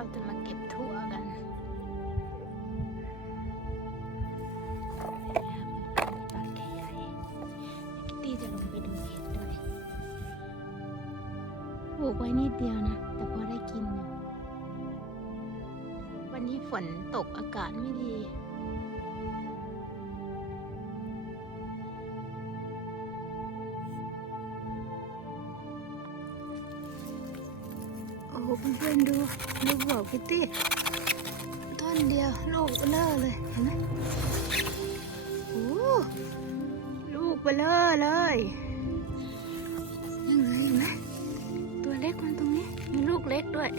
เราจะมาเก็บถั่วกัน ตัดใหญ่ๆคิตตี้จะลงไปดูเห็ดด้วยปลูกไว้นิดเดียวนะ แต่พอได้กินอยู่ วันนี้ฝนตกอากาศไม่ดี เพื่อนๆดูลูหัวพิตตี้ต้นเดียวลูกเบลอเลยเห็นไหมโอ้ลูกเบลอเลยยังไงเห็นไหมตัวเล็กมันตรงนี้มีลูกเล็กด้วย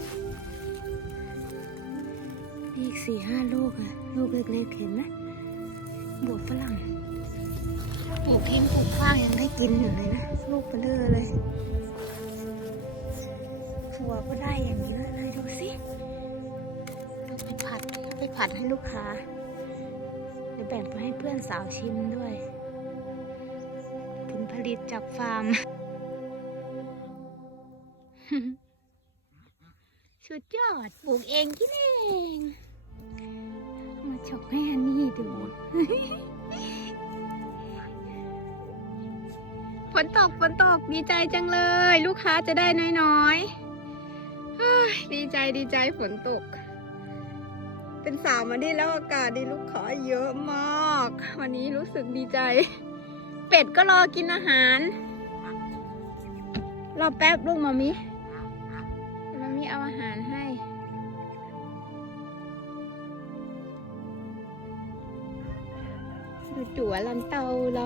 มีอีกสี่ห้าลูกอะลูกเล็กๆเห็นไหมบวบฝรั่งปลูกทิ้งปลูกขว้างยังได้กินอยู่เลยนะ ลูกเบลอเลย วก็ได้อย่างนี้เลยดูสิเราไปผัดไปผัดให้ลูกค้าเดี๋ยวแบ่งไปให้เพื่อนสาวชิมด้วย ผลผลิตจากฟาร์ม สุดยอดปลูกเองกินเอง มาฉกให้ฮันนี่ดูฝนตกฝนตกดีใจจังเลย ลูกค้าจะได้น้อยๆเฮ้ย ดีใจดีใจฝนตก เป็นสาวมาดีแล้วอากาศดีลูกค้าเยอะมาก วันนี้รู้สึกดีใจ เป็ดก็รอกินอาหาร รอแป๊บลูกมามิมามิเอาอาหารให้ดูจั่วลันเตาเรา